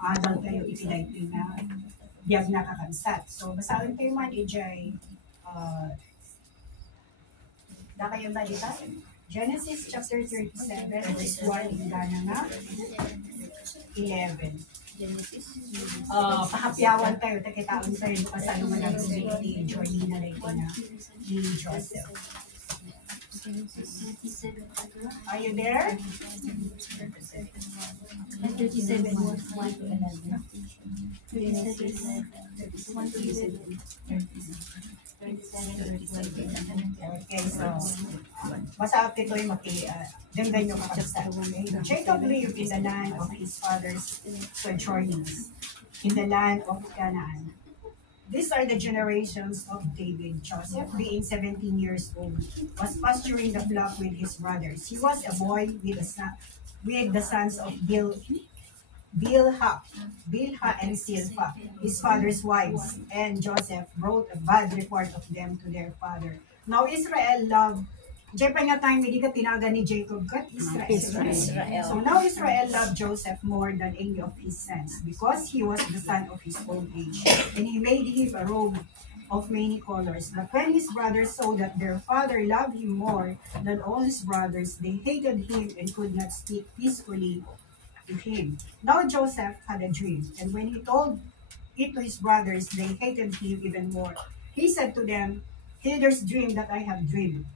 adult kayo iti na biyag na kakansat. So, basahin kayo man, ijay, da kayo na dito? Genesis chapter 37, verse 1, hingga na 11. Pahapyawan tayo, takitaon tayo, kasano man ang si Journey na rin na ni Joseph. Are you there? 37, 1 to 11. Okay, so masaap ito'y denggan nyo kakabsa. Jacob lived in the land of his father's sojournings, in the land of Canaan. These are the generations of David. Joseph, being 17 years old, was pasturing the flock with his brothers. He was a boy with the sons of Bilhah and Zilpah, his father's wives, and Joseph wrote a bad report of them to their father. Now Israel loved, diyan pa nga time, hindi ka tinaga ni Jacob kat Israel. So now Israel loved Joseph more than any of his sons, because he was the son of his old age, and he made him a robe of many colors. But when his brothers saw that their father loved him more than all his brothers, they hated him and could not speak peacefully to him. Now Joseph had a dream, and when he told it to his brothers, they hated him even more. He said to them, "Hear this dream that I have dreamed.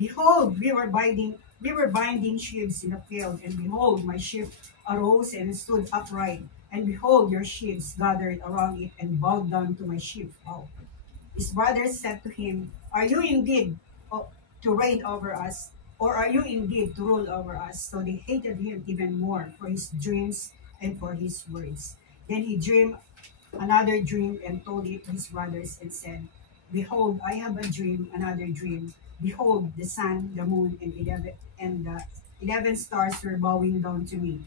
Behold, we were binding sheaves in a field, and behold, my sheep arose and stood upright, and behold, your sheaves gathered around it and bowed down to my sheep." Wow. His brothers said to him, "Are you indeed to reign over us, or are you indeed to rule over us?" So they hated him even more for his dreams and for his words. Then he dreamed another dream and told it to his brothers and said, "Behold, I have a dream, another dream. Behold, the sun, the moon, and the 11 stars were bowing down to me."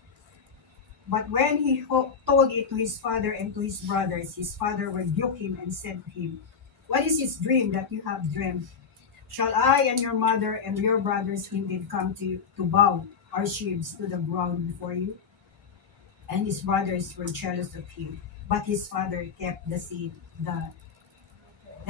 But when he told it to his father and to his brothers, his father rebuked him and said to him, "What is this dream that you have dreamed? Shall I and your mother and your brothers indeed come to bow our sheaves to the ground before you?" And his brothers were jealous of him, but his father kept the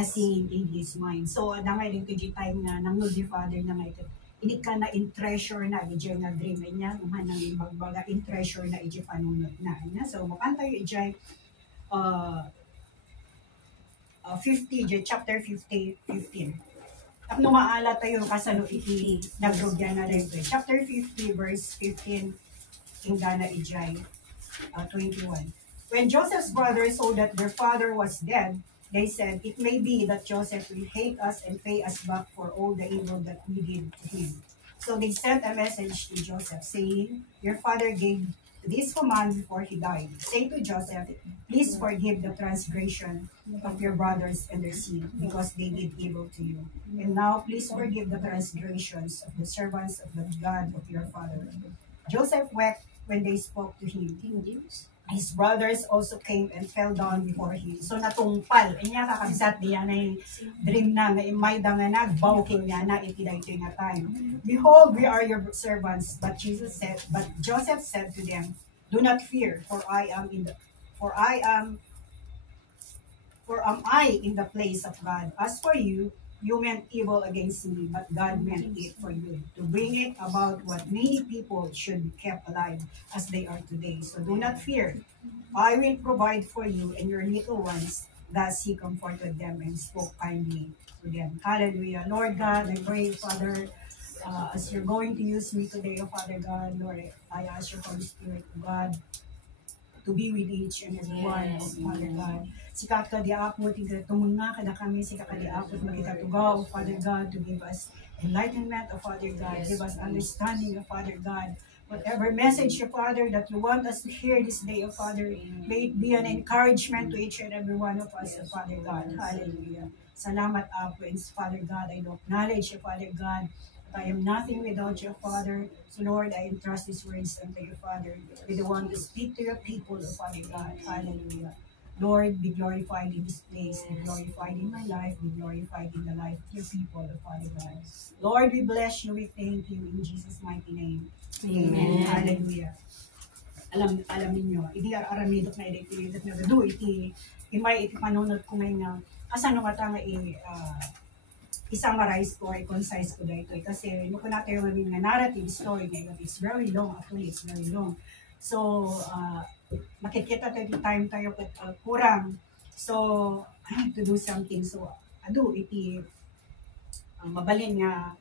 saying in his mind. So, dangay dito di time na nang di father na nga ito, hindi ka na in treasure na, ijay na dream niya, umanang ibagbaga in treasure na ijay panunod na. So, makantayo ijay 50, chapter 50, 15. Tapno maala tayo kasano iti nagrugyan na rin. Chapter 50, verse 15, ingana ijay 21. When Joseph's brothers saw that their father was dead, they said, "It may be that Joseph will hate us and pay us back for all the evil that we did to him." So they sent a message to Joseph, saying, "Your father gave this command before he died. Say to Joseph, please forgive the transgression of your brothers and their sin, because they did evil to you. And now please forgive the transgressions of the servants of the God of your father." Joseph wept when they spoke to him. His brothers also came and fell down before him. So natungpal, inya kakabsat diya na yung dream na may danganag, bawking niya na itiday nga time. "Behold, we are your servants." But Joseph said to them, "Do not fear, for am I in the place of God? As for you, you meant evil against me, but God meant it for good, to bring it about what many people should be kept alive as they are today. So do not fear. I will provide for you and your little ones." Thus he comforted them and spoke kindly to them. Hallelujah. Lord God, I pray, Father, as you're going to use me today, Father God, Lord, I ask your Holy Spirit, God, to be with each and every one, Father God. Sikat ka diapot, tumun nga kada kami, sikat ka diapot, magkikatugaw, Father God, to give us enlightenment, Father God, give us understanding, Father God. Whatever message, Father, that you want us to hear this day, Father, may it be an encouragement to each and every one of us, Father God. Hallelujah. Salamat, Apo, and Father God, I acknowledge, Father God, I am nothing without you, Father. So, Lord, I entrust these words unto you, Father. Be the one to speak to your people, Father God. Hallelujah. Lord, be glorified in this place. Be glorified in my life. Be glorified in the life of your people, Father God. Lord, we bless you. We thank you in Jesus' mighty name. Amen. Hallelujah. alam ninyo, iti aramidok na iti na do iti imay iti panunod ko may nga asano nga tanga i-summarize ko, i-concise ko dito. Kasi kung natin yung nga narrative story ngayon, it's very long, actually it's very long. So, makikita tayo time tayo kurang. So, I need to do something. So, iti mabalin nga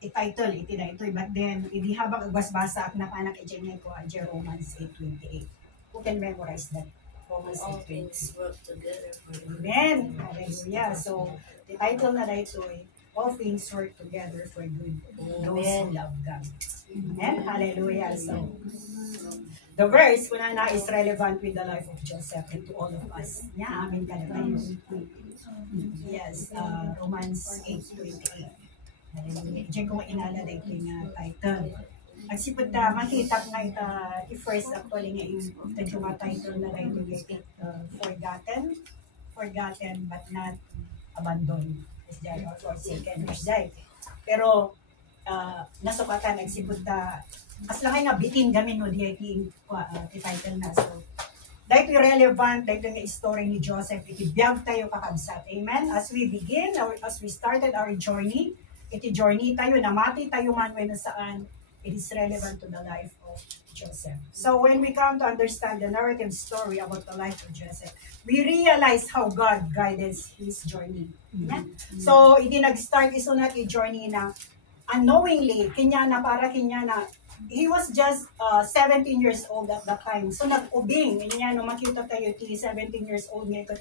i-title, iti na ito. But then, hindi habang agbasbasa at napanak i-Jenny ko, Romans 8:28. Who can memorize that? Romans All 8:28. things work together for the Amen. Hallelujah. So, the title na dito ay All Things Work Together for Good. Those who love God. Amen. Hallelujah. So, the verse kuna na is relevant with the life of Joseph and to all of us. Yeah, amin ka na tayo. Yes, Romans 8:28. Hallelujah. Diyan ko inala na ito yung title. At sipod ta, makita nga ito, first actually nga yung title na ito yung forgotten but not abandoned. Or forsaken. Pero, nasukatan, nagsipod ta, as lang nga bitin gamin mo di title na. So, dahil relevant, dahil nga story ni Joseph, itibiyag tayo kakabsat. Amen? As we begin, as we started our journey, journey tayo, namati tayo man when saan, it is relevant to the life of Joseph. So when we come to understand the narrative story about the life of Joseph, we realize how God guided his journey. Yeah? So, nag-start iso na journey na unknowingly, he was just 17 years old at that time. So nag-ubing, no, makita tayo, 17 years old niya,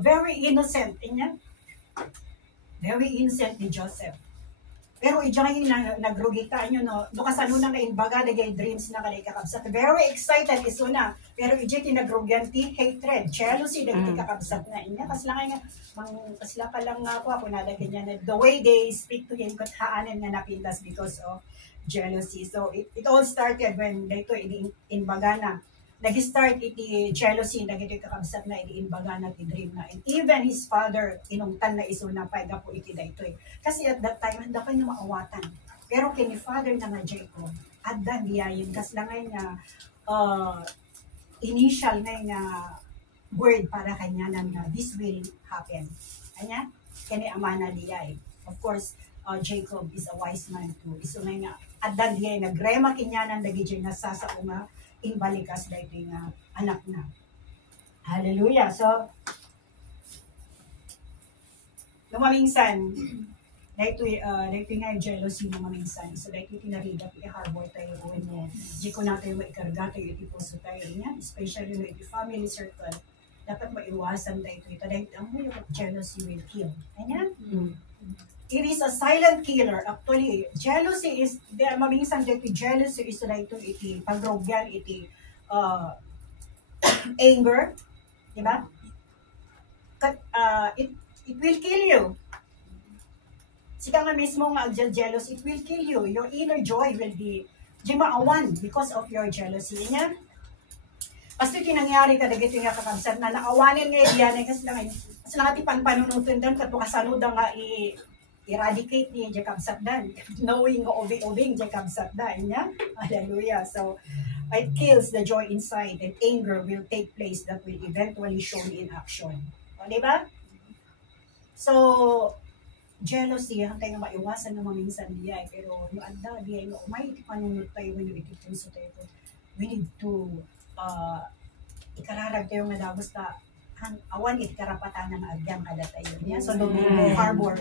very innocent, very innocent ni Joseph. Pero ijay nagrugita nyo, no? Dukasano na inbaga, nagay dreams na kanay kakabsat. Very excited iso na. Pero ijay kinagrugan ti hatred, jealousy, nagay kakabsat na inya. Kasla ka lang nga ako nalagay niya na the way they speak to him, kathaanan na napintas because of jealousy. So it all started when dito inbaga na. Nag-start iti jealousy, nagiti kakabsat na iti inbaga na iti dream na. And even his father, inungtan na iso na paiga po iti dayto. Kasi at that time, handa pa niya maawatan. Pero kini father na nga Jacob, at that diyayin, kas lang ngay nga initial ngay nga word para kanya na this will happen. Kanya, kini amana diyay. Of course, Jacob is a wise man too. Iso ngay nga, at that diyay, nagrema kinyanan nagijay nga sasauma, inbalikas dahil yung anak na. Hallelujah. So, lumaminsan, dahil nga yung jealousy lumaminsan. So, dahil tinarida, i-harbor tayo when di ko natin maikarga tayo, itipuso tayo niya. Especially yung family circle. Dapat maiwasan tayo ito. Dahil ang yung jealousy will kill. Ayan? It is a silent killer. Actually, jealousy is, maminsan dito, jealousy is like iti pagrogyan, iti anger. Diba? It will kill you. Sika nga mismo nga jealous, it will kill you. Your inner joy will be maawan because of your jealousy. Yan. Kasi tinangyari ka dagito nga kakabsat na naawanin nga iyan, kasi lang ati panpanunutin dan, katukasano da nga eradicate ni Jacob Satdan, knowing nga obing Jacob Satdan niya. Hallelujah. So, it kills the joy inside and anger will take place that will eventually show in action. O, diba? So, jealousy, hantay nga maiwasan na maminsan diya. Pero, yung anda diya, may panunod tayo, when itipunso tayo. We need to ikararag tayo nga dagos ta awan iti karapatan ng agyang kada tayo niya. So, don't harbor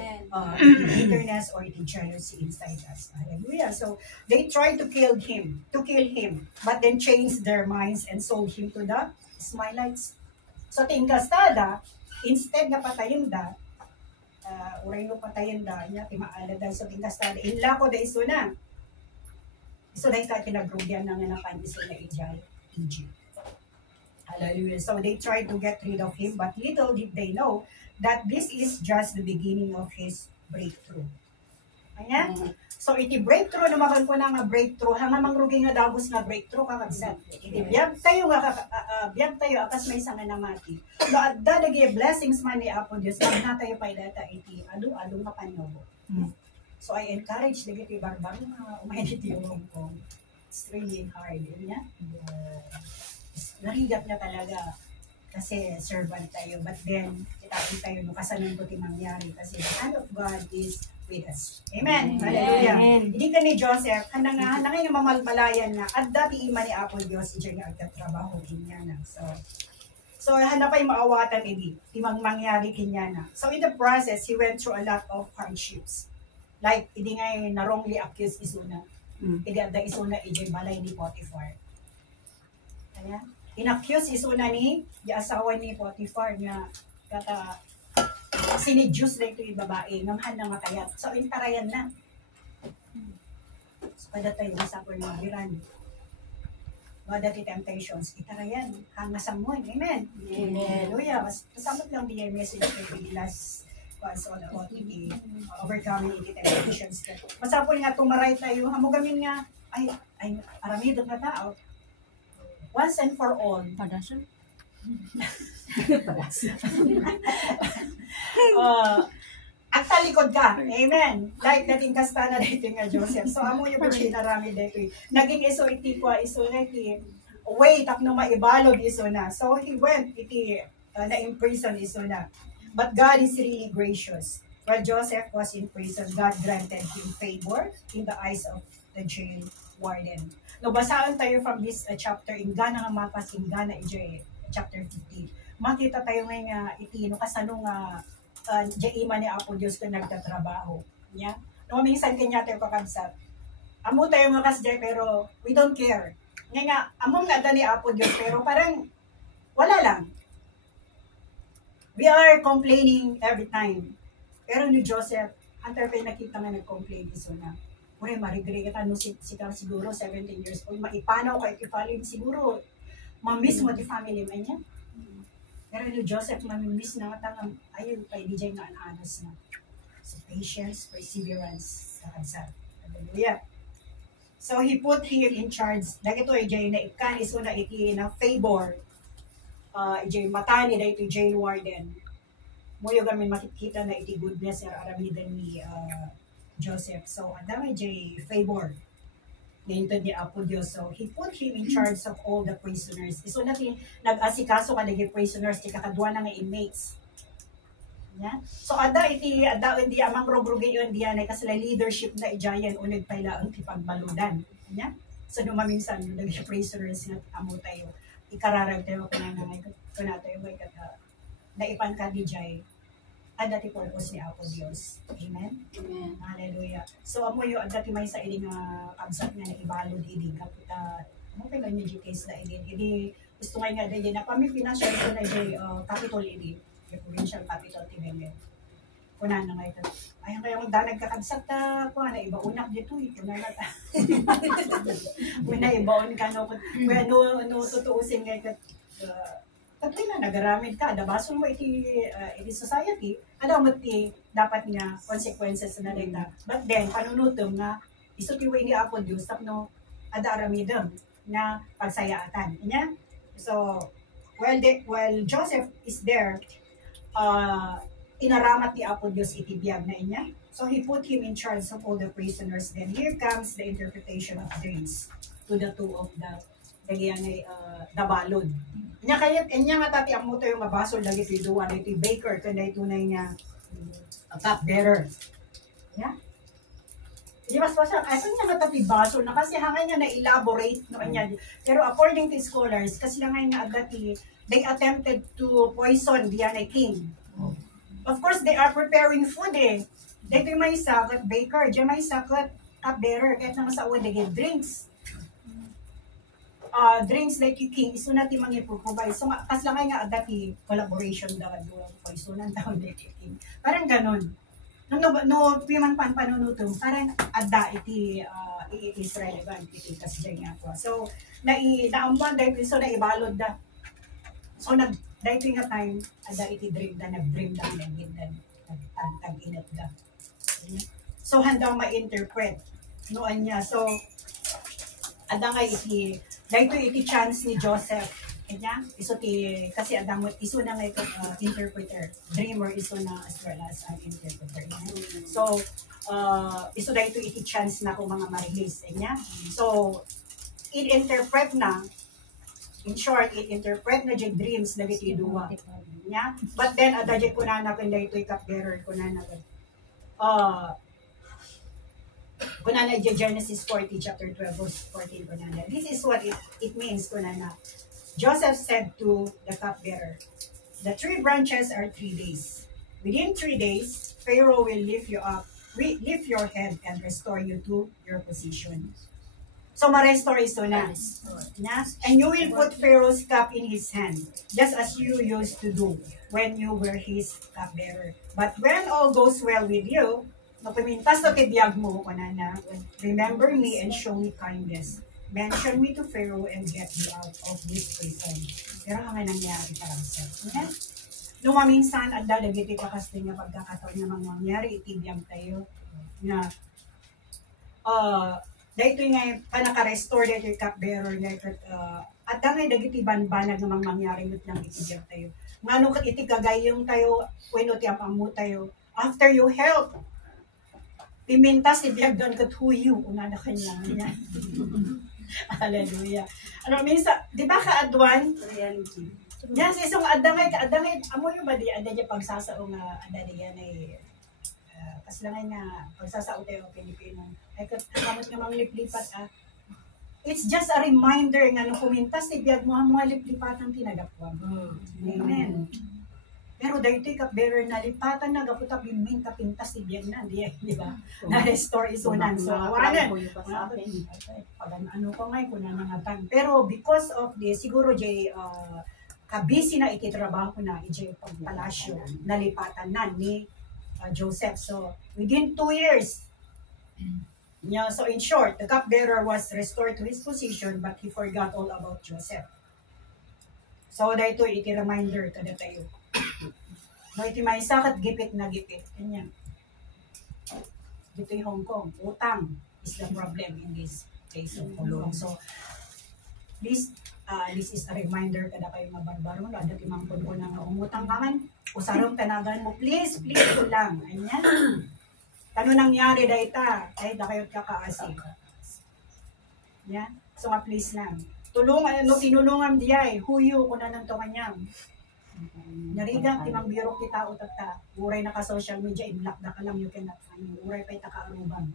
bitterness or iti jealousy inside us. Hallelujah. So, they tried to kill him, but then changed their minds and sold him to the Ismailites. So, tinggastada, instead nga patayin da, uray no patayin da, niya, timaala dahil sa tinggastada, inla ko da iso na. So, dahil ka kinagrugyan na nga napan iso na Egypt. Hallelujah. So they tried to get rid of him, but little did they know that this is just the beginning of his breakthrough. Ayan? So iti breakthrough, naman ko na nga breakthrough, hanga mangrugi nga dagos nga breakthrough kakabsat. Iti biyag tayo akas may sanga namati. So at dadagi blessings man ni Apo Diyos, pag na tayo pa'y data iti alo nga panyobo. So I encourage dagiti barbang umainit yung ko. It's really hard. Yan? narigat na talaga kasi servant tayo. But then, kita tayo no kasanon ko mangyari kasi the hand of God is with us. Amen. Hallelujah. Hindi ka ni Joseph, handang nga mamalmalayan na at dati ima ni Apo Diyos, ijay nga agkatrabaho niya na. So hanapay maawatan ini, timang mangyari kinya na. So in the process, he went through a lot of hardships. Like, hindi nga na wrongly accused isuna. Hindi ada isuna ijay balay ni Potiphar. Kaya, inaccuse isuna ni asawa ni Potiphar nga kata sinijus na ito yung babae ngamhan na matayat. So, intarayan na. So, kada tayo sa po ng biran. Mga dati temptations, itarayan. Hangasamon. Amen. Amen. Hallelujah. Kasamot lang di yung message ko yung last so about the overcoming the temptations. Basta po nga tumaray tayo, hamugamin nga, ay aramidot na tao. Once and for all. Padasan? Ang talikod ka. Amen. Like nating kasta na dito nga Joseph. So amo yung pagsin na rami dito. Naging iso iti kwa iso na iti way tapno maibalog iso na. So he went iti na-imprison iso na. But God is really gracious. While Joseph was in prison, God granted him favor in the eyes of the jail warden. No, basaan tayo from this chapter, ingana nga mapas, ingana ijay, chapter 15. Makita tayo nga iti, no, kasano nga, ima ni Apo Diyos ko nagtatrabaho. Yeah? No, minsan kanya tayo kakabsat. Amo tayo nga kasjay, pero we don't care. Nga, among nada ni Apo Diyos, pero parang, wala lang. We are complaining every time. Pero ni Joseph, antar pa nakita nga nag-complain iso na. Uy, marigri ka, no, siguro 17 years old, maipanaw kay Kifalin, siguro, mamiss mo di family man niya. Pero ni Joseph, mamimiss na nga ayun, kay DJ nga ananos na. So, patience, perseverance, sa hallelujah. So, he put him in charge. Dagito ay Jay na ikan, iso na iti na favor. Ijay matani na ito jail warden. Muyo kami makikita na iti goodness at aramidan ni Joseph. So, adamay jay favor. Ngayon ni Apo Diyos. So, he put him in charge of all the prisoners. So, natin nag-asikaso ka naging prisoners, di kakadwa na nga inmates. Yeah? So, ada hindi amang rogrugi yun diyan ay kasi leadership na ijayan o nagpaila ang tipagbaludan. Yeah? So, dumaminsan, naging prisoners nga amo tayo. Ikararag tayo kung na tayo may naipan ka di jay ang dati purpose ni Apo Diyos. Amen? Amen. Hallelujah. So, amo yung ang dati may sa iling kabsat nga na ibalod iling kapita ano pa yung case na iling gusto nga din na kami financial ko na jay capital iling yung provincial capital tinigil. Kuna na nga ito. Ayun kayo da nagkakabsat na kung na iba unak dito kuna na ta. Kuna ibaon ka no tutuusin nga ito. Tatay na nagaramid ka, dabason mo iti society, ada mo ti dapat nga consequences na data. But then panunutom nga iso ti way ni Apo Dios tapno ada aramidem na pagsayaatan. Inya? So while Joseph is there, inaramat ni Apo Dios iti biyag na inya. So he put him in charge of all the prisoners. Then here comes the interpretation of dreams to the two of the dabalod. Nya kaya enya nga tati amo tayo mabasol lagi ti duwan iti baker kanay tunay nga cup bearer. Yeah? Di mas pasang asan nga nga tati basol na kasi hangay nga na-elaborate no anya. Pero according to scholars kasi lang nga agati they attempted to poison the king. Of course they are preparing food eh. Dito may sakat baker, diyan may sakat cup bearer kahit na masawa they give drinks. Drinks like king iso natin mag-provide. So, kas lang nga dati collaboration daw poisonan daw like king. Parang ganon. No, piman panunutom, parang adda iti is relevant iti kas dyan nga po. So, naambuan dahil iso na ibalod da. So, dahil nga time, adda iti dream da, nag-dream da, tag-inat da. So, handang ma-interpret noon niya. So, adda nga iti dahil iti chance ni Joseph. Kanya, iso ti, kasi adamot, iso na nga ito interpreter. Dreamer iso na as well as an interpreter. So, iso dahil iti chance na kung mga marihis. Kanya. So, in-interpret na, in short, it interpret na dyan dreams na biti duwa. Yeah? But then, adadya ko na kung ito'y cupbearer ko na kunana Genesis 40 chapter 12 verse 14 kunana. This is what it means kunana. Joseph said to the cupbearer, the 3 branches are 3 days. Within 3 days, Pharaoh will lift you up, lift your head and restore you to your position. So ma-restore iso na. And you will put Pharaoh's cup in his hand, just as you used to do when you were his cupbearer. But when all goes well with you, no kumintas na tibiyag mo kunana, remember me and show me kindness. Mention me to Pharaoh and get me out of this prison. Pero ang nangyari parang sa. Nung maminsan, ang dalagiti kakasting nga pagkakataon na mangyari, itibiyang tayo na dahito nga panaka-restore dahito yung cupbearer at dangay dagiti banbanag namang mangyari ngut lang itibiyang tayo. Nga nung itigagayong tayo, when ti apamu tayo, after you help, pimintas ibiyag doon kathuyo, una na kanya niya. Hallelujah. Ano minsan, di ba kaadwan? Reality. Yes, isang adangay, amo yung ba di, ada niya pagsasao nga, ada niya na kaslangay nga, pagsasao tayo ng Pilipino. Ay, kamot nga mga liplipat, it's just a reminder nga nung kumintas, ibiyag mo ang mga liplipat ng tinagapwag. Amen. Pero dahil ito'y cupbearer na lipatan na gaputa bimin kapintas ibiyag na, di ba? Na-restore isunan. So, awanan. Pag ano ko ngayon, kung nanangatan. Pero because of this, siguro jay, kabisi na ititrabaho na ijay pagpalasyo, nalipatan na ni Joseph. So, within 2 years, yeah, so in short, the cupbearer was restored to his position, but he forgot all about Joseph. So, dahito iti-reminder kada tayo. No, iti may sakat gipit na gipit. Ganyan. Dito yung Hong Kong. Utang is the problem in this case of Kulong. So, this is a reminder kada kayo nga barbaro. Lada timang po na nga umutang kaman. Usarong tanagan mo, please ko lang. Ganyan. Ano nangyari dahita? Ay, da kayo kakaasi. Yeah? So, please lang. Tinulungan diya huyo ko na ng tunganyam. Narigang timang biro kita utata. Uray na ka social media, i-block na ka lang, you cannot find me. Uray pa itakaaruban.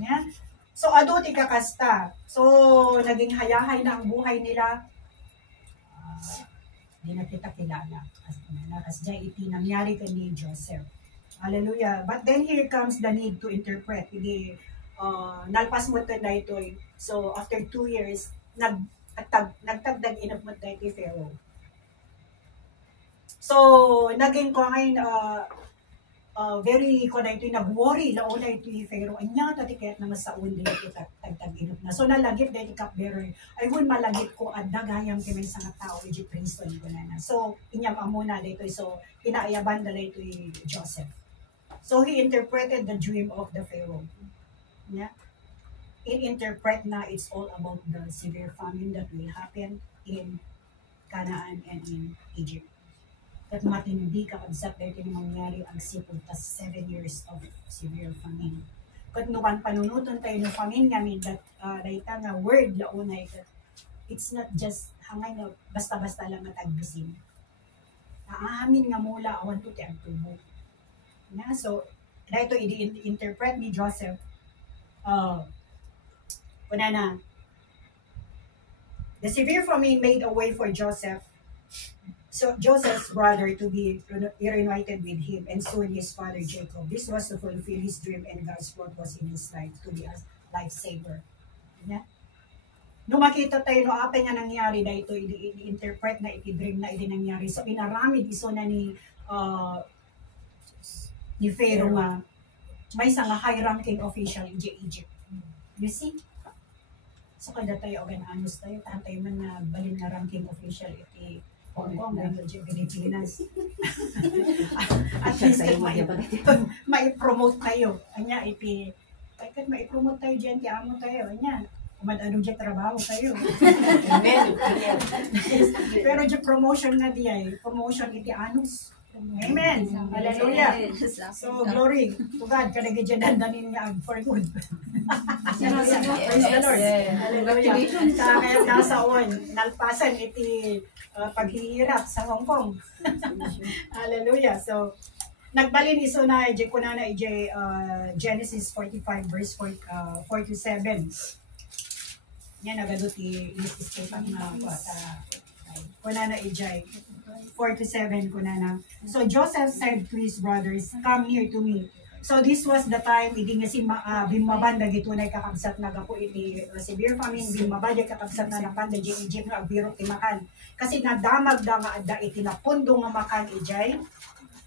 Yeah? So, ado ti kakasta. So, naging hayahay na ang buhay nila. Hindi na kita kilala. Kasi dyan iti nangyari ka ni Joseph. Hallelujah. But then here comes the need to interpret. Hindi, nalpas mo ito na ito. So, after 2 years, nagtagdag inap mo ito kay Pharaoh. So, naging ko ngayon, very ko na ito, nag-worry, launa ito yung Pharaoh. Anya, tatiket na masaun din ito, tagtag-inap na. So, nalagip na ito cupbearer. Ay, wun malagip ko, at dagayang kami sa nga tao, Egypt Princeton ko na. So, inyam amuna dito. So, pinaayaban na ito yung Joseph. So, he interpreted the dream of the Pharaoh. Yeah? In-interpret na it's all about the severe famine that will happen in Canaan and in Egypt. At matindi kakabsat dahil yung mangyari ang sipod tas 7 years of severe famine. Kat nukan panunuton tayo ng famine ngamin that dahil nga word launay that it's not just hangay na basta-basta lang matagbisin. Aamin nga mula awan to ti ang tubo. Na, so, dahil ito i-interpret ni Joseph kuna na the severe famine made a way for Joseph. So Joseph's brother to be reunited with him, and soon his father Jacob. This was to fulfill his dream, and God's word was in his life to be a lifesaver. Yeah? Nung makita tayo, no, apa nga nangyari na ito, i-interpret na iti-dream na iti nangyari. So inaramid iso na ni Pharaoh nga, may isang high-ranking official in Egypt. You see? So kada tayo, anos tayo, tayo man na balin na ranking official iti Hong Kong, Pilipinas. At least mai-promote tayo. Anya, kahit mai-promote tayo dyan, tiamo tayo. Anya, kumadano dyan trabaho tayo. Pero dyan promotion nga diya, promotion iti anus. Amen. Hallelujah. So, glory to God. Kadagi dyan dandanin niya for good. Praise the Lord. Hallelujah. Kaya nasa on, nalpasan iti paghihirap sa Hong Kong. Hallelujah. So, nagbalin iso na ije kunana ije Genesis 45 verse 4 to 7. Yan nagadot i-state na ako sa kunana ije 4 to 7 kunana. So Joseph said to his brothers, "Come near to me." So this was the time idi nga si bimabanda gitunay kakabsat nagapo iti severe famine bimabanda kakabsat na napanda di Egypt nga biro ti makan. Kasi nadamag da nga adda iti napundo nga makan ijay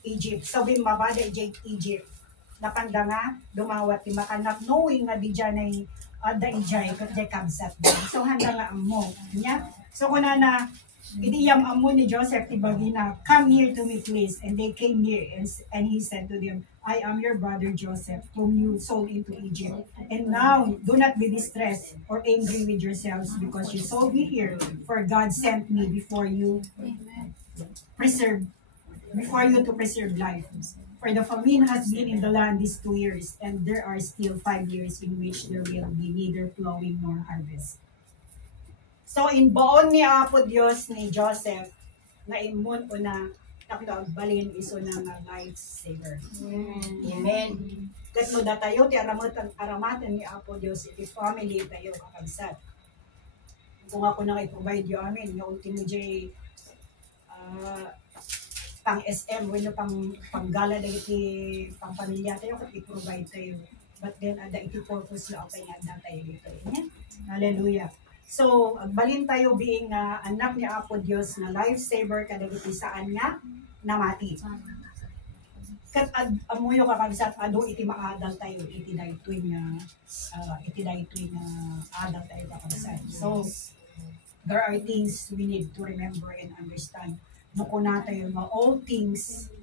Egypt. So bimabanda ijay Egypt. Napanda nga dumawat ti makan not knowing nga di janay adda ijay kat jay kabsat. So handa nga ammo nya. So kunana idiyam amo ni Joseph ti bagina, "Come near to me please." And they came near and he said to them, "I am your brother Joseph, whom you sold into Egypt. And now do not be distressed or angry with yourselves because you sold me here, for God sent me before you to preserve life. For the famine has been in the land these 2 years, and there are still 5 years in which there will be neither plowing nor harvest." So, in baon ni Apo Dios ni Joseph, na imun o na balin iso na nga lifesaver. Amen. Kat mo da tayo, ti aramatan ni Apo Dios, iti family tayo kakabsat. Kung ako nang i-provide yung amin, yung ultimo jay pang SM, when pang gala na iti pang pamilya tayo, kat i-provide tayo. But then, ada iti purpose na okay nga tayo dito. Amen. Hallelujah. So, agbalin tayo being anak ni Apo Dios na lifesaver kadagiti saan nga namati. Kat amuyo kakabsat ado iti maadal tayo iti daytoy nga adal tayo kakabsat. So, there are things we need to remember and understand. Mukuna tayo nga all things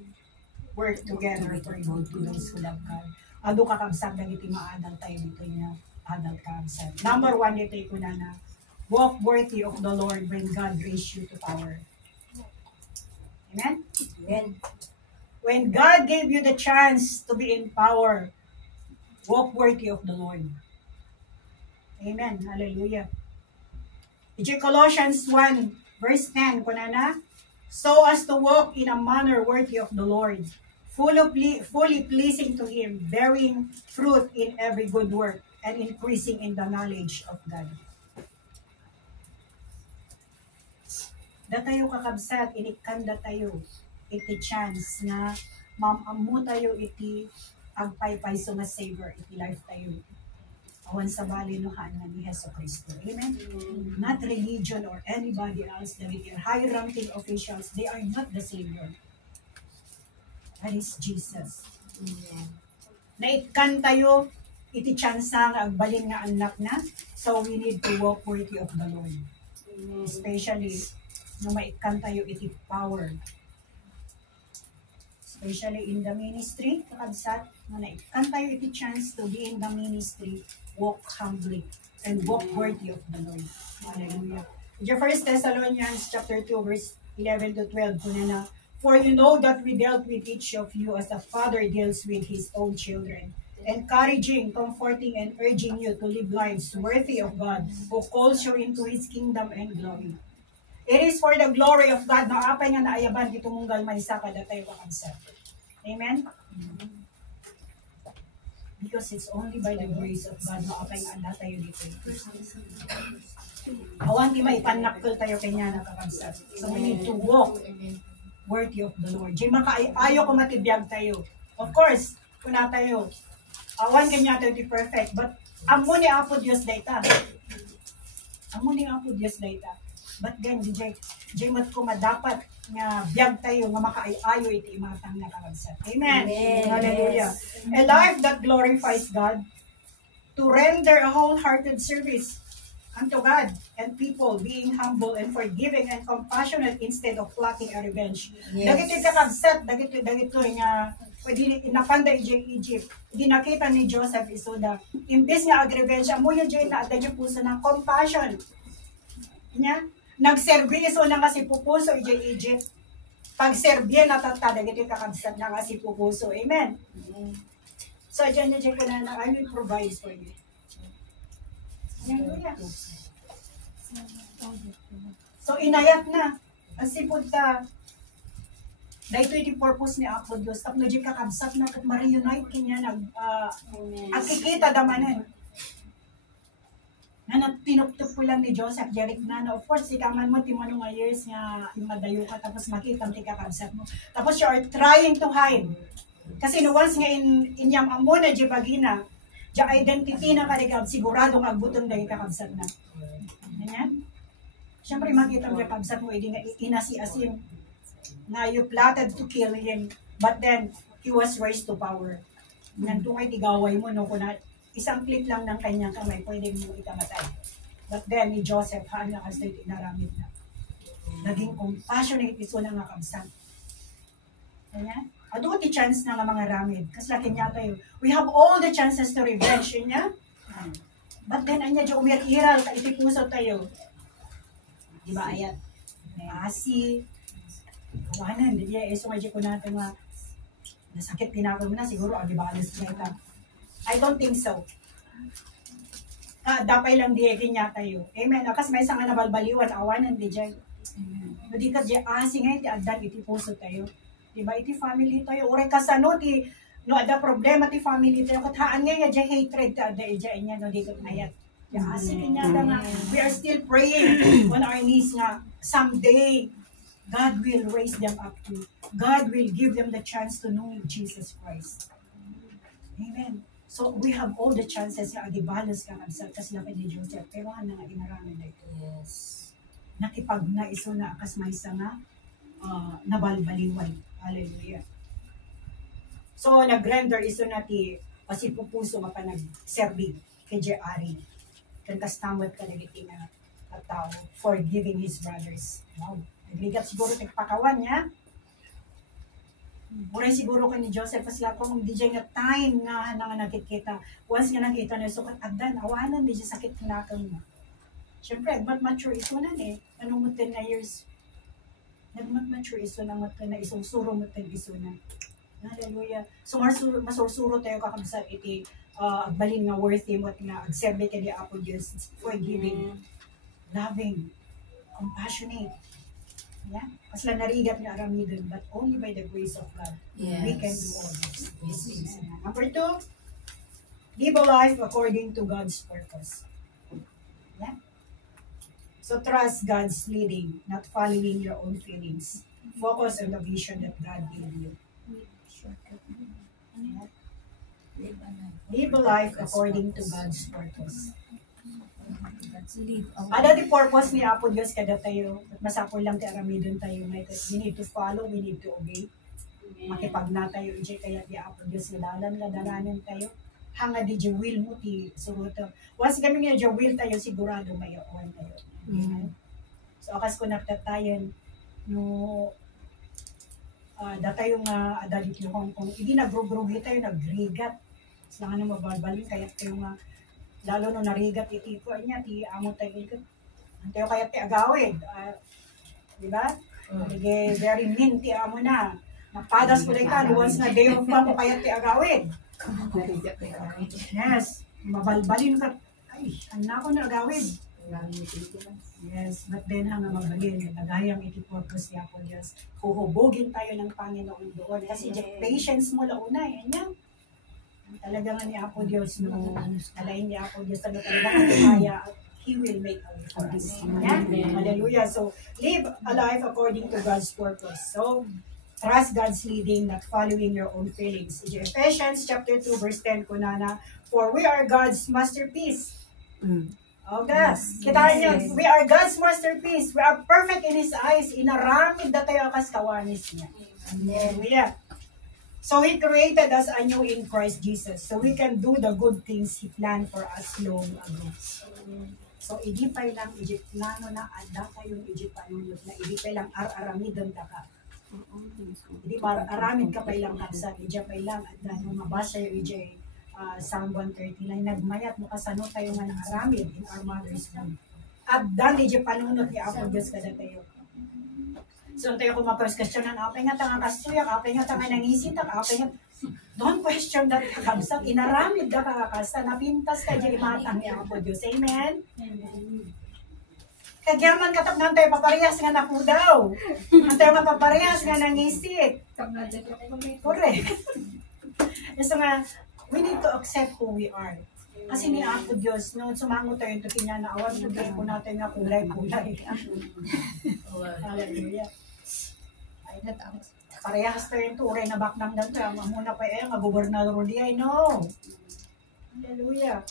work together for good to those who love God. Ado kakabsat dagiti maadal tayo dito nga adal kakabsat. Number 1 dito kunana, walk worthy of the Lord when God raised you to power. Amen? Amen. When God gave you the chance to be in power, walk worthy of the Lord. Amen. Hallelujah. It's Colossians 1 verse 10, kunana, "So as to walk in a manner worthy of the Lord, fully pleasing to Him, bearing fruit in every good work, and increasing in the knowledge of God." Datayo kakabsat, inikanda tayo, iti chance na mamamu tayo iti agpaypay so nga savior, iti life tayo. Awan sa bali no hanan ni Heso Kristo. Amen? Not religion or anybody else, the high-ranking officials, they are not the savior. That is Jesus. Naikan tayo, iti chance nga agbalin nga anak na, so we need to walk worthy of the Lord. Especially, no maikan tayo iti power. Especially in the ministry, kakabsat, no naikan tayo iti chance to be in the ministry, walk humbly and walk worthy of the Lord. Hallelujah. In 1 Thessalonians chapter 2, verse 11 to 12, kunana, "For you know that we dealt with each of you as a father deals with his own children, encouraging, comforting, and urging you to live lives worthy of God, who calls you into His kingdom and glory." It is for the glory of God na apay nga naayaban dito munggal maysa kada tayo kakabsat. Amen? Because it's only by the grace of God na apay nga anda tayo dito. Awan di maipanakkel tayo kanya na kakabsat. So we need to walk worthy of the Lord. Di makaayo ko matibiyag tayo. Of course, kuna tayo, awan kanya tayo di perfect, but amo ni Apo Dios dayta. Amo ni Apo Dios dayta. But then, di mat ko madapat nga biyag tayo nga makaayo iti imatang na kakabsat. Amen. Amen. Hallelujah. Yes. A life that glorifies God, to render a wholehearted service unto God and people, being humble and forgiving and compassionate instead of plotting a revenge. Yes. Dagito kakabsat, dagito nga pwede napanda Egypt. Dinakita ni Joseph isuda. Imbes nga ag-revenge, amo yung na adda yung puso ng compassion. Nya? Nagserbiso na kasi pupuso Egypt. pag serbyen natata, dagiti kakabsat na nga si pupuso. Amen. So, dyan ko na I will provide for you. Hallelujah. So, inayat na. Kasi po ta, dahito yung purpose ni Apo Diyos. Tapos dyan kakabsat na kat ma-reunite kanya at kikita damanan. Na pinuptup ko lang ni Joseph Jeric na of course, ikaman mo, timo nga years nga yung madayo ka, tapos makita mo kakabsat mo. Tapos you are trying to hide. Kasi no once nga inyam amo na di bagina, di identity na kaligab, siguradong agbutong na kakabsat na. Ganyan? Siyempre makita mo kakabsat mo, hindi nga inasi-asim na you plotted to kill him, but then he was raised to power. Nandun ay tigaway mo, no, kung isang click lang ng kanyang kamay, pwede mo ikamatay. But then, ni Joseph, haan na kasi inaramid na. Naging compassionate iso na nga kabsat. Ganyan? Ado ti chance na nga mga ramid. Kasi laki niya tayo. We have all the chances to revenge. Yun niya? But then, anya dyan umiral, itipuso tayo. Diba, ayat? Asi, kawanan, di ba? So, nga dyan ko natin nga, nasakit pinako mo na, siguro, diba, alis na ito. I don't think so. Dapay lang di kanya tayo. Amen. Akas may isang nabalbaliwan, awanan di dyan. Hindi ka dyan, singay, ti adan, iti puso tayo. Diba, iti family tayo. Ure ka sa no, no, ada problema ti family tayo. Kathaan nga dyan hatred, ti ada dyan niya, no, di ka mayat. Sige niya nga, we are still praying on our knees nga, someday, God will raise them up to. God will give them the chance to know Jesus Christ. Amen. So, we have all the chances na adibalas ka kabsat kasi lapit ni Joseph. Pero ano nga inarami na ito. Yes. Nakipag na iso na akas may isa nga nabalbaliwan. Hallelujah. So, nag-render iso na ti pasipupuso mapanag-serbi kay Ari. Kan kastamot ka nagiti na tao for giving his brothers. Wow. Nagligat siguro nagpakawan niya. Mura siguro ko ni Joseph kasi lang kung di nga time nga nakikita. Once nga nakita na sukat agdan, awanan di sakit kinakang mo. Siyempre, agmat-mature iso na Anong mutin na years? Nagmat-mature iso na mutin na isong suro mutin iso na. Hallelujah. So, masursuro tayo kakabsat iti agbalin nga worthy mo at nga agserbe ka di Apo Diyos, forgiving, loving, compassionate. Yeah? Kasi lang narigat nga aramidon, but only by the grace of God, we can do all these things. Number 2, live a life according to God's purpose. Yeah? So trust God's leading, not following your own feelings. Focus on the vision that God gave you. Yeah? Live a life according to God's purpose. Ada di purpose ni Apo Diyos kada tayo, at masapol lang ti aramidon tayo, we need to follow, we need to obey. Makipagna tayo, kaya di Apo Diyos nilalan, ladaranan tayo, hanga di will mo ti suruto. Once kami nga will tayo, sigurado may awan tayo. So akas ko nagtatayan, no, datayo nga adalit yung Hong Kong, hindi nagrugrugi tayo, nagrigat. Sa nga nang mabalbalin, kaya tayo nga, lalo no narigat iti ko niya ti amo tayo ikot antayo kaya ti agawid di ba very mean ti amo na napadas ko lang ka once na day of mo kaya ti agawid yes mabalbalin ka ay anak ko na agawid yes but then hanga mabalin nagayang iti purpose ni Apo Diyos huhubugin tayo ng Panginoon doon kasi patience mo launa yan talaga nga ni Apo Diyos, no, alayin ni Apo Diyos, talaga kaya, He will make a way for us. Yeah? Hallelujah. So, live a life according to God's purpose. So, trust God's leading, not following your own feelings. Ephesians chapter 2, verse 10, kunana, for we are God's masterpiece. Oh, God. Kita niyo, we are God's masterpiece. We are perfect in His eyes. Inaramid na tayo akas kawanis niya. Hallelujah. So, He created us anew in Christ Jesus so we can do the good things He planned for us long ago. So, hindi pa lang plano na ada kayong panunod na hindi pa lang aramidon ta ka. Hindi aramid ka pa lang kapsat, hindi pa lang at nung mabasa yung Psalm 139, nagmayat mo kasano tayo nga aramid in our mother's womb. At dan hindi panunod ni Apo Diyos kada tayo. So, tayo kung mapag-questionan, apay nga tanga kastuyak, apay nga tanga nangisitak, apay nga... Don't question that kakabsat. Inaramid ka kakasta, napintas ka dyan imatang niya po Diyos. Amen? Kagyaman katap nga tayo paparehas nga na po daw. Nga tayo mapaparehas nga nangisit. Correct. So nga, we need to accept who we are. Kasi ni Apo Diyos, noon sumango tayo ito kinya na awan, tugay po natin nga kulay-kulay. Hallelujah. Ay, parehas tayo yung turay na baknang ganito. Ang muna pa nga gobernador di ay no. Hallelujah.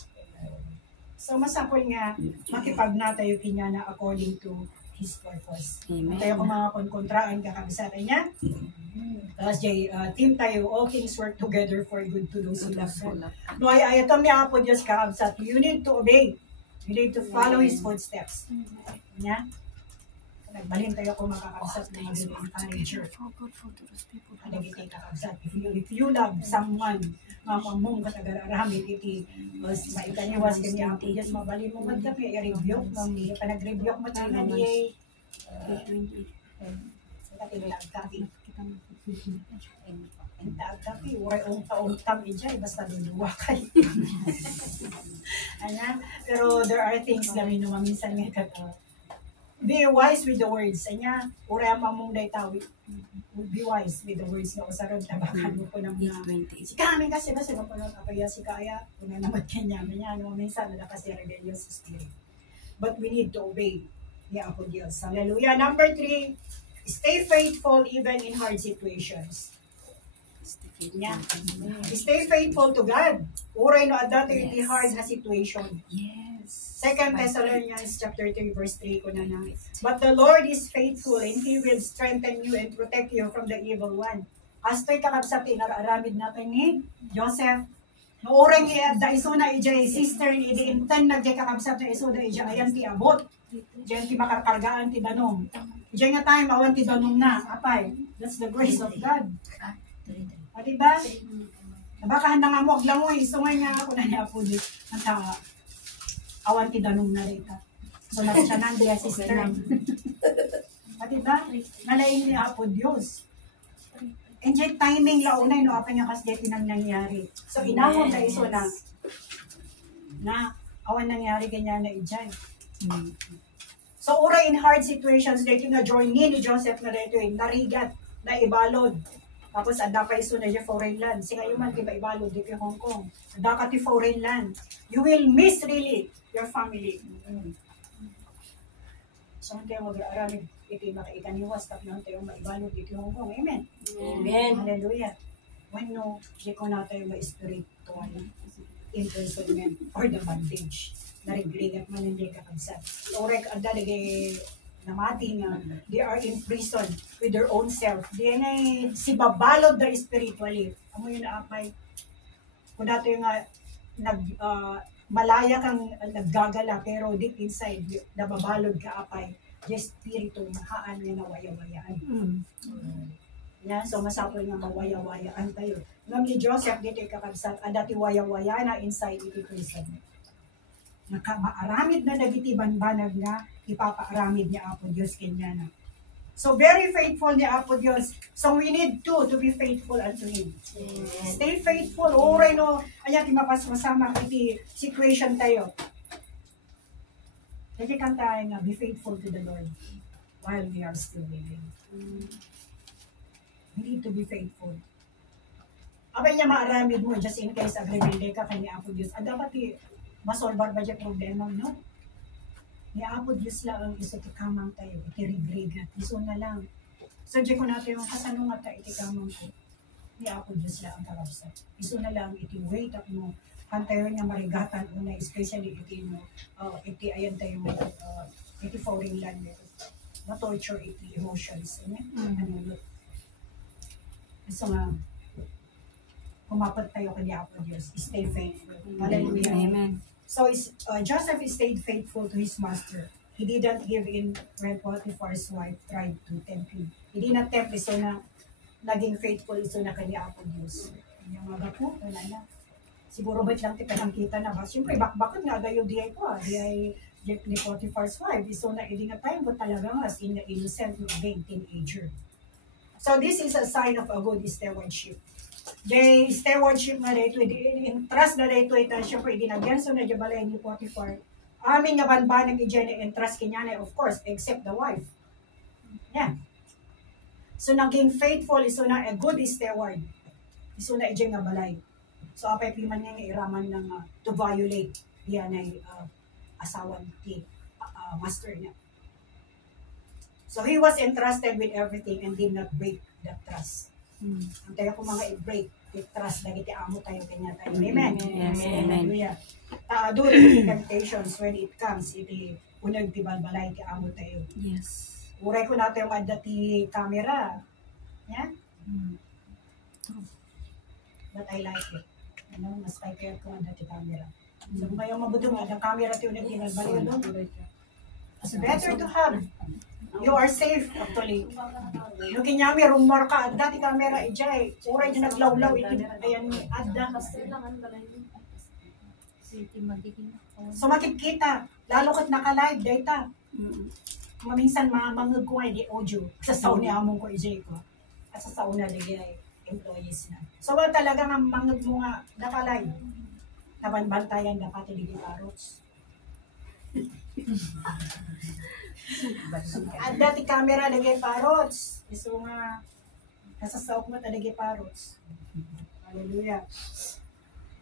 So masapol nga, makipag na tayo kinya na according to His purpose. Amen. Tayo kung mga kontraan kakabisatan niya. Tapos team tayo, all things work together for good to those who love God. No, ay ito ni Apo Diyos kakabisat. You need to obey. You need to follow His footsteps. Nya? Nagbalin tayo kung makakabisat na mga encourager. Alagitay kakabisat. If you love someone, mamamong katagararamit, iti maikaniwas kami Apo Diyos, mabalin mo magda kaya i-review. Panag-review mo tayo na di kating tapi uray taong ijay basta luluwa kayo. Pero there are things na minsan nga kato. Be wise with the words. Anya, uray mamong day tawi. Be wise with the words na usarod tabakan mo po ng si kami kasi mapunod apaya si kaya kung naman kanya minsan na kasi rebellious spirit. But we need to obey the Apo Diyos. Hallelujah. Number 3, stay faithful even in hard situations. Yeah. Stay faithful to God. Uray no adda tayo iti hard na situation. Yes. 2 Thessalonians chapter 3 verse 3 ko na. But the Lord is faithful and He will strengthen you and protect you from the evil one. Astoy kakabsat inararamid natin ni Joseph. Noorang da iso na ijay sister ni di inten nagjay kakabsat na iso da ijay ayan ti abot. Diyan ti makarkargaan ti danong. Diyan nga tayo mawan ti danong na. Apay, that's the grace of God. O diba? Nabakahan na nga mo, aglangoy. So nga ako na niya po dito. Awan ti danong na rita. So siya nandiya sister. O diba? Nalaing niya po Diyos. And yet timing launay no apa niya kasi nang nangyari. So inamon na iso na awan nangyari ganyan na ijay. So ura in hard situations dito na join ni Joseph na dito narigat na ibalod. Tapos ada pa iso na siya foreign land. Singa man kiba ibalod dito Hong Kong. Ada ka ti foreign land. You will miss really your family. So hindi mo mag-aaral iti makaikaniwas tap na tayo maibalod dito Hong Kong. Amen. Amen. Hallelujah. When no, di ko na tayo ma-spiritual imprisonment or the bondage. Nariglig at man hindi kakabsat. Orek ang dalagay namati nga, they are in prison with their own self. Di nga si babalod na spiritually. Amo yun na apay. Kung dati nga, malaya kang naggagala, pero deep inside, nababalod ka apay. Just spirito, mahaan nga na waya-wayaan. Yeah, so masapol nga mawaya-wayaan tayo. Ngam ni Joseph, dito kakabsat, dati waya-waya na inside iti prison. Maaramid na nagitiban banag na ipapaaramid ni Apo Diyos kanya na. So very faithful ni Apo Diyos. So we need to be faithful unto Him. Stay faithful. Oray no, anya masama iti situation tayo. Lagi kang tayo na be faithful to the Lord while we are still living. We need to be faithful. Abay niya maaramid mo just in case agrebelde ka kay ni Apo Diyos. Dapat masolbar ba dyan problema, no? Ni Apo Diyos lang ang iso kamang tayo, itirigrigat, iso na lang. So, dyan ko natin yung kasanungat tayo, itikamang ko. Ni Apo Diyos lang ang karapsat. Iso na lang, iti-wait up mo. Hantayo niya marigatan, una, especially iti mo, iti ayan tayo mo, iti foreign land, na-torture iti emotions. Ano, so nga, kumapat tayo kay Apo Diyos, stay faithful. Hallelujah. Amen. So Joseph stayed faithful to his master. He didn't give in when Potiphar's wife tried to tempt him. He did not tempt, so na naging faithful iso na kay Apo Diyos. Yung mga po, wala na. Siguro ba't lang kita ng kita na ba? Siyempre, bakbakot nga, dayo di ay po. Di ay ni Potiphar's wife. So na hindi nga tayo mo talagang as in the innocent no being teenager. So this is a sign of a good stewardship. The stewardship na dito, trust na dito, siyempre ginagyan so na jabalay ni Potiphar. Amin nga banbanag i-jene and trust kanya na, of course, except the wife. Yeah. So naging faithful, so na a good steward. So na i-jene nga balay. So apay piman niya nga iraman ng to violate yan ay asawan ti master niya. So he was entrusted with everything and did not break the trust. Ang tayo kung mga i-break the trust na iti amo tayo kanya tayo. Amen. Yes, amen. Hallelujah. Do the temptations when it comes, iti unag ti balbalay ti amo tayo. Yes. Uray ko natin yung adda ti camera. Yeah? But I like it. Ano, mas kaya ko adda ti camera. So kung kayo mabuto nga, the camera ti unag ti balbalay doon. It's better to have. You are safe actually. Yung kinyami, rumor ka, adda ti camera, ijay. Uray di naglawlaw, iti ayan ni adda. So makikita, lalo kat naka-live, data. Maminsan mamangag ko ay di audio. Sa sauna ni among ko ijay ko. At sa sauna di ay employees na. So wala talaga nga mangag mo nga naka-live. Nabanbantayan dapat di parots. At dati camera lagay parots. So nga, nasasaok mo talagay parots. Hallelujah.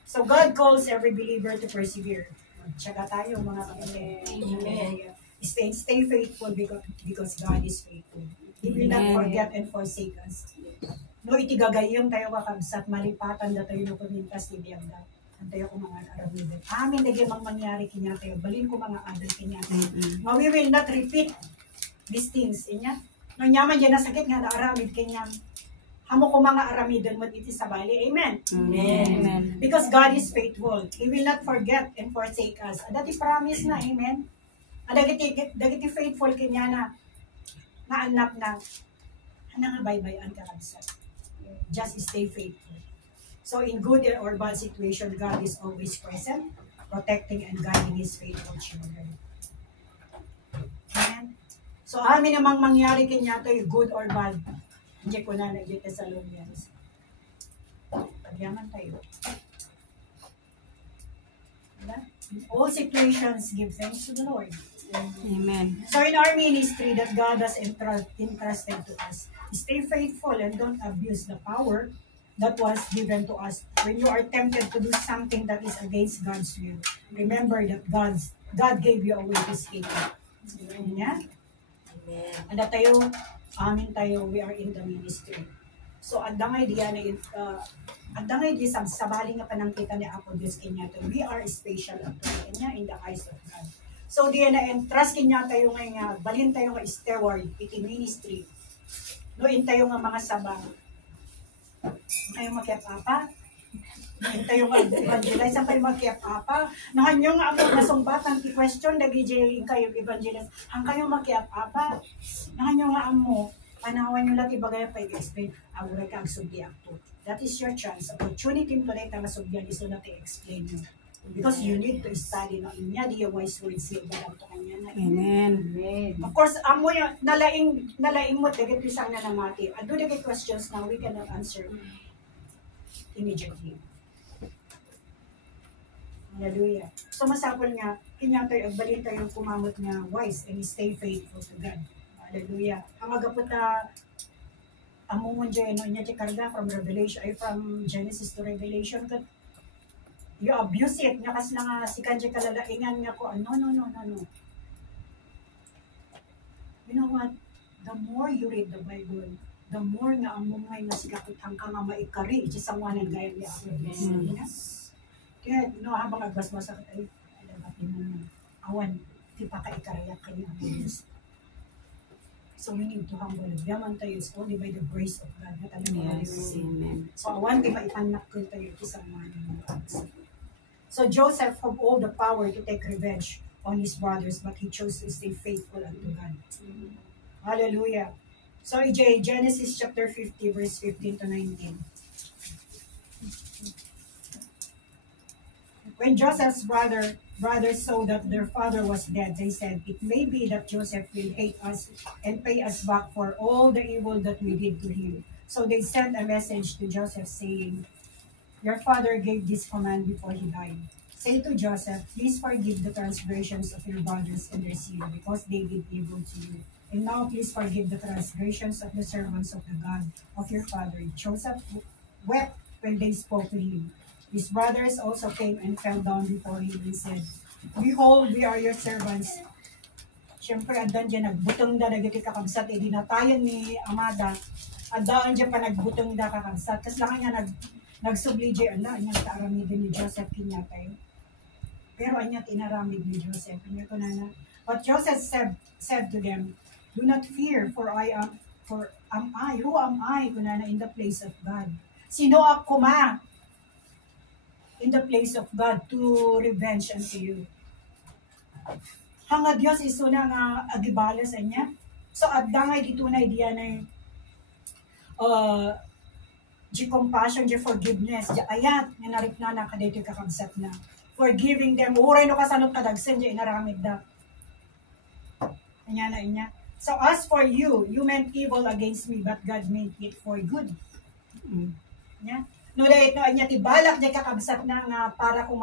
So God calls every believer to persevere. Tsaka tayo mga kapatid. Amen. Stay faithful because God is faithful. He will not forget and forsake us. No, itigagayong tayo kakabsat, malipatan na tayo no pamintas ni Biyagda. Antayo ko mga aramid. Amin lagi mang mangyari kanya tayo. Balin ko mga adal kanya tayo. We will not repeat these things. Inya? No, nyaman dyan na sakit nga na aramid kanya. Hamo ko mga aramidon mo iti sa bali. Amen. Amen. Because God is faithful. He will not forget and forsake us. Dati promise na. Amen. Dagiti faithful kanya na anak na nga bye-bye ka kabsat. Just stay faithful. So in good or bad situation, God is always present, protecting and guiding His faithful children. Amen. So amin namang mangyari kanya to good or bad. Hindi ko na nag-get sa Thessalonians. Pagyaman tayo. Diba? In all situations, give thanks to the Lord. Amen. So in our ministry that God has entrusted to us, stay faithful and don't abuse the power that was given to us. When you are tempted to do something that is against God's will, remember that God gave you a way to escape it. Amen? Amen. Anda tayo, amin tayo, we are in the ministry. So, andangay diya na andangay diya sa sabali nga panangkita ni Apo Diyos kanya to. We are special actually kanya in the eyes of God. So, diya na entrust kanya tayo nga, balin tayo nga steward, iti ministry. Noin tayo nga mga sabang. Kayo makiap-apa. Noin tayo nga evangelize. Saan kayo makiap-apa? Nahanyo nga ako nasumbatan, i-question, nag-i-jailing kayo evangelize. Ang kayo makiap-apa. Nahanyo nga amo, panawan nyo lang ibagay pa i-explain. Awuray ka ang subdi akto. That is your chance. Opportunity mo tuloy nga subdiyan iso na i-explain nyo. Because you need to study na inya di wise words siya ba to kanya na. Amen. Of course, amo yung nalaing mo dagit isang na namati. Ado dagit questions na we cannot answer immediately. Hallelujah. So masapol nga kinya tayo agbalin tayo kumamot nga wise and stay faithful to God. Hallelujah. Ang agapot amo mo dyan nya ti karga from Revelation ay from Genesis to Revelation kat you abuse it. Nga kasi nga si Kanje kalalaingan nga ko, no. You know what? The more you read the Bible, the more nga ang mungay nga sikakutang ka nga maikari, isasawanan gaya niya ako. Kaya, habang agbas-basa ka tayo, dapat yung awan, di pa kaikarayak kayo ang Diyos. So we need to humble. Yaman tayo is only by the grace of God. Yes. Amen. So awan, di ba ipanak ko tayo isasawanan ng God. So Joseph had all the power to take revenge on his brothers, but he chose to stay faithful unto God. Hallelujah. So Genesis chapter 50, verse 15 to 19. When Joseph's brother brothers saw that their father was dead, they said, "It may be that Joseph will hate us and pay us back for all the evil that we did to him." So they sent a message to Joseph saying, "Your father gave this command before he died. Say to Joseph, please forgive the transgressions of your brothers and their sin, because they did evil to you. And now please forgive the transgressions of the servants of the God of your father." Joseph wept when they spoke to him. His brothers also came and fell down before him and said, "Behold, we are your servants." Siyempre, adan dyan, nagbutong da, nagiti kakabsat, dinatayan ni Amada, adaan dyan pa nagbutong da kakabsat, tas lang nga nagsubli dyan, anya nagtaaramid ni Joseph kinyatay. Pero anya tinaramid ni Joseph, anya ko na. But Joseph said to them, "Do not fear, for who am I, kunana, in the place of God? Sino ako ma in the place of God to revenge unto you?" Hanga Dios iso na nga agibala sa inya. So adda nga dito na idea na di compassion, di forgiveness, di ayat nga naripna na kadito kakabsat na. Forgiving them, uray no kasanot kadagsen di inaramid da. Anya na inya. So as for you, you meant evil against me, but God meant it for good. Yeah. No dahil no anya tibalak di kakabsat na nga para kung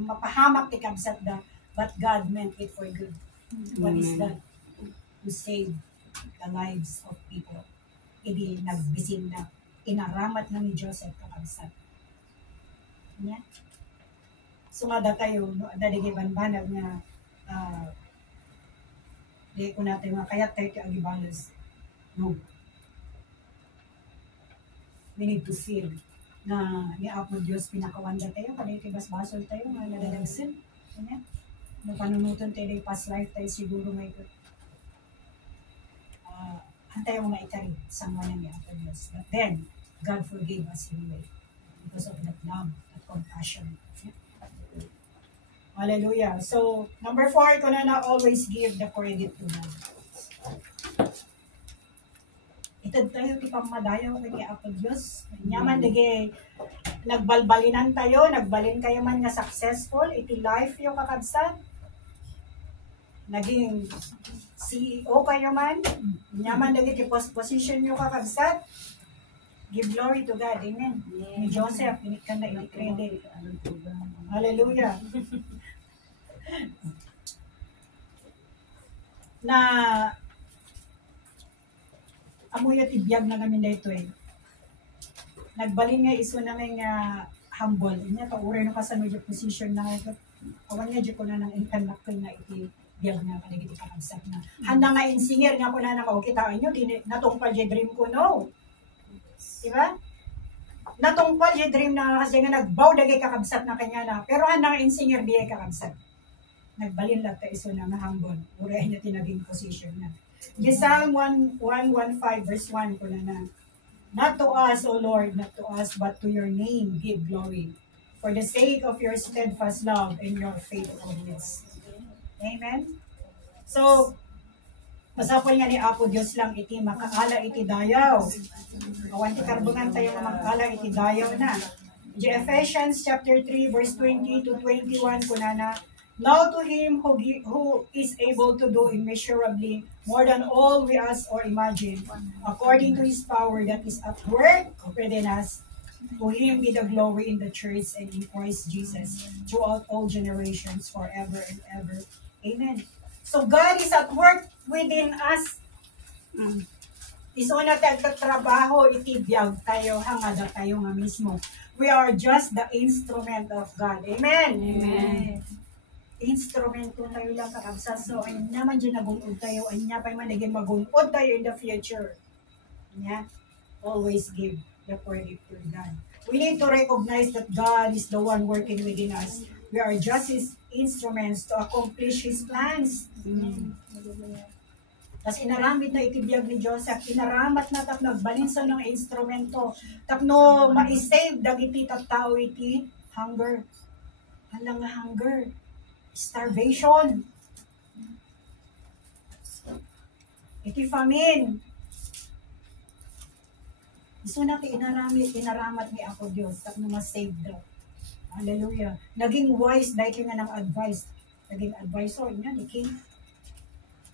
mapahamak ti kabsat da, but God meant it for good. What is that? To save the lives of people. Hindi nagbising na inaramat na ni Joseph kakabsat. Yeah. So nga tayo, daligay banbanag nga di ko natin mga kayat tayo kaya agibalas. No. We need to feel na ni Apo Diyos pinakawanda tayo, kada itibas-basol tayo, nga nalalagsin. Ano? Napanunutan tayo, past life tayo siguro may antay mo maikari sa mga ni Apo Diyos. But then, God forgave us anyway because of that love, that compassion. Yeah? Hallelujah. So, number 4, ko na always give the credit to God. Itad tayo, tipang madayaw kay Apo Diyos. Nyaman, dige, nagbalbalinan tayo, nagbalin kayo man nga successful, iti life yung kakabsat. Naging CEO kayo man, nyaman, dige, position yung kakabsat. Give glory to God. Amen. Ni Joseph, inikanda, inikredit. Hallelujah. Na amoy at ibiyag na kami dito eh. Nagbalin nga iso namin nga humble. Inya to uray no kasanod yung position na awan nga di ko na nang inkanak ko na iti biyag na kanigiti kakabsat na. Handa nga insinger nga ko na nakakitaan nyo, natungpal yung dream ko, no. Diba? Natungpal yung dream na kasi nga nagbaw dagay kakabsat na kanya na. Pero handa nga insinger di ay kakabsat. Nagbalin lang ta iso na humble. Uray niya tinaging position na. Psalm 115 verse 1 ko na. Not to us, O Lord, not to us, but to your name give glory, for the sake of your steadfast love and your faithfulness. Amen? So, masapol nga ni Apo Diyos lang iti makaala iti dayaw. Awan ti karbunan tayo nga makaala iti dayaw na. Ephesians chapter 3 verse 20 to 21 ko na. Now to him who is able to do immeasurably more than all we ask or imagine, according to his power that is at work within us, to him be the glory in the church and in Christ Jesus throughout all generations, forever and ever. Amen. So God is at work within us. Iso na tagtatrabaho, itibiyag tayo, hangada tayo nga mismo. We are just the instrument of God. Amen. Amen. Instrumento tayo lang kakabsa. So, ayun naman dyan nagunod tayo. Ayun nga pa man naging magunod tayo in the future. Yeah? Always give the credit to God. We need to recognize that God is the one working within us. We are just His instruments to accomplish His plans. Tapos inaramid na itibiyag ni Joseph. Inaramat na tap nagbalinsa ng instrumento. Tapno ma-save dagiti tao iti hunger. Halang nga hunger. Starvation. Iti famine. Iso natin inaramat ni Apo Diyos tapno ma-save daw. Hallelujah. Naging wise dahil nga ng advice. Naging advisor niya ni King.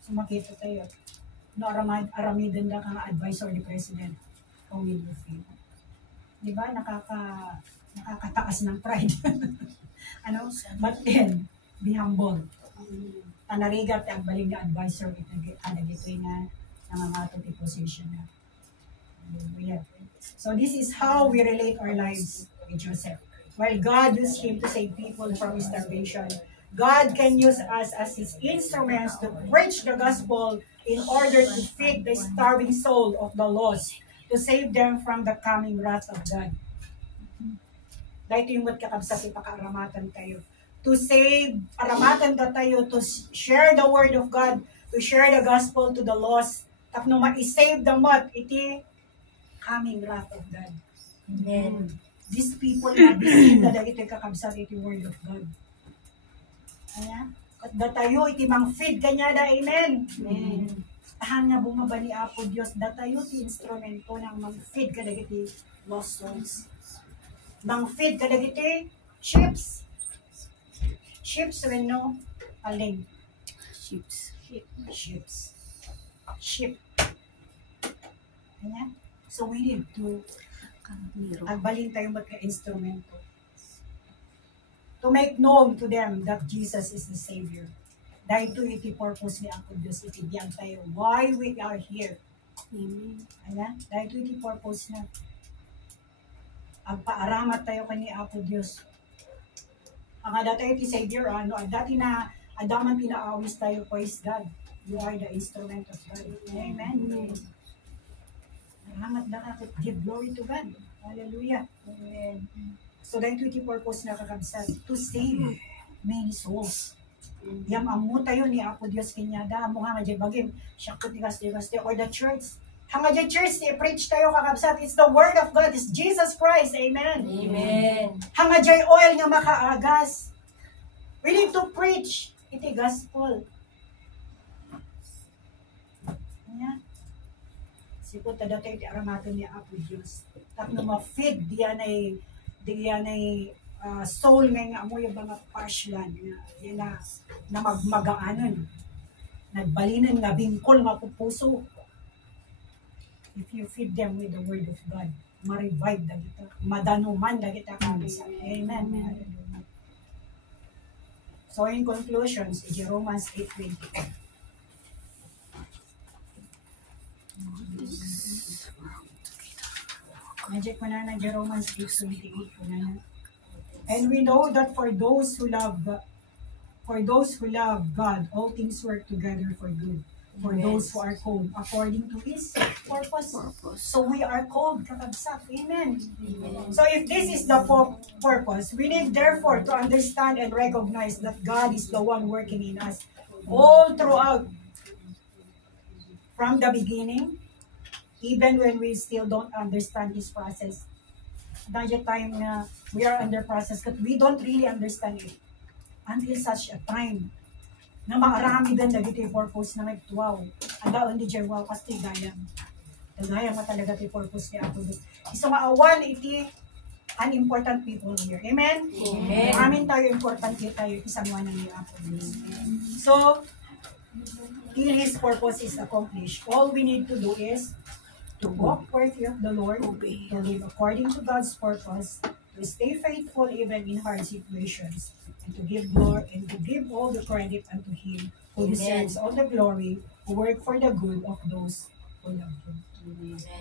So makita tayo. No, aramidin na kang advisor ni President. How will you feel? Di ba? Nakakataas ng pride. Ano? But then, be humble. Tanarigat ang baling na advisor kanagitoy na nangangato ti position na. Hallelujah. So this is how we relate our lives with Joseph. While God used him to save people from starvation, God can use us as His instruments to preach the gospel in order to feed the starving soul of the lost, to save them from the coming wrath of God. Dahil ito yung magkakabsat, ipakaaramatan tayo. To save, aramatan ka tayo, to share the word of God, to share the gospel to the lost, tapno ma-save the mat, iti coming wrath of God. Amen. These people na deceived na dahil ito'y kakabsat iti word of God. Kaya, at datayo iti mang feed kanya da, amen. Amen. Tahan nga bumaba ni Apo Diyos, datayo ti instrumento ng mang feed ka dahil iti lost souls. Mang feed ka dahil iti ships. Ships when no, aling. Ships. Ships. Ship. Kanya? So we need to agbalin tayong magka-instrumento to make known to them that Jesus is the Savior. Dahil ito iti purpose ni Apo Diyos, itibiyang tayo why we are here. Amen. Ayan? Dahil ito iti purpose na ang paaramat tayo kani Apo Diyos. Ang ada tayo iti Savior, dati na adaman pinaawis tayo, praise God. You are the instrument of God. Amen. Salamat na ka. Give glory to God. Hallelujah. Amen. So, dahil ito purpose na kakabsat, to save many souls. Yam amu tayo ni Apo Diyos kinyada, amo nga nga bagim, syakot tigas, or the church. Hanga dyan church, preach tayo kakabsat. It's the word of God. It's Jesus Christ. Amen. Amen. Hanga dyan oil nga makaagas. We need to preach. Iti gospel. Ayan. Sipot tada tayo iti aramaton ni Apo Diyos. Tapno ma-feed diyan ay soul nga amoy yung mga partial na magmagaanon. Nagbalinan nga bingkol nga pupuso. If you feed them with the word of God, ma-revive na kita. Madanuman na kita kami sa Amen. Hallelujah. So in conclusions, Romans 8:20. Magic mo na Romans 8:28 po na. And we know that for those who love God, all things work together for good. For those who are called according to His purpose. So we are called kakabsat. Amen. So if this is the purpose, we need therefore to understand and recognize that God is the one working in us all throughout. From the beginning, even when we still don't understand His process. Dahil time na we are under process, but we don't really understand it until such a time na maarami din dagiti purpose na nagtuwaw. Ang daon di dyan, wow, kasi gayang. Gayang mo talaga ti purpose ni Apo Diyos. Iso nga awan iti unimportant people here. Amen? Amen. Amin tayo important tayo isang wanan ni Apo Diyos. So, till His purpose is accomplished, all we need to do is to walk worthy of the Lord, to live according to God's purpose, to stay faithful even in hard situations, and to give glory and to give all the credit unto Him who deserves all the glory, who work for the good of those who love Him.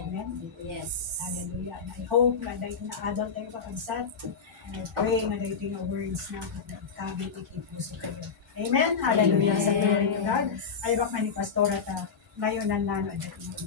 Amen. Yes. Hallelujah. And I hope na dahil na-adult tayo kakabsat, and I pray na dahil ito yung words na kabit ikipuso kayo. Amen. Hallelujah. Amen. Sa glory to God. Ay baka ni Pastora ta ngayon ang nano at dating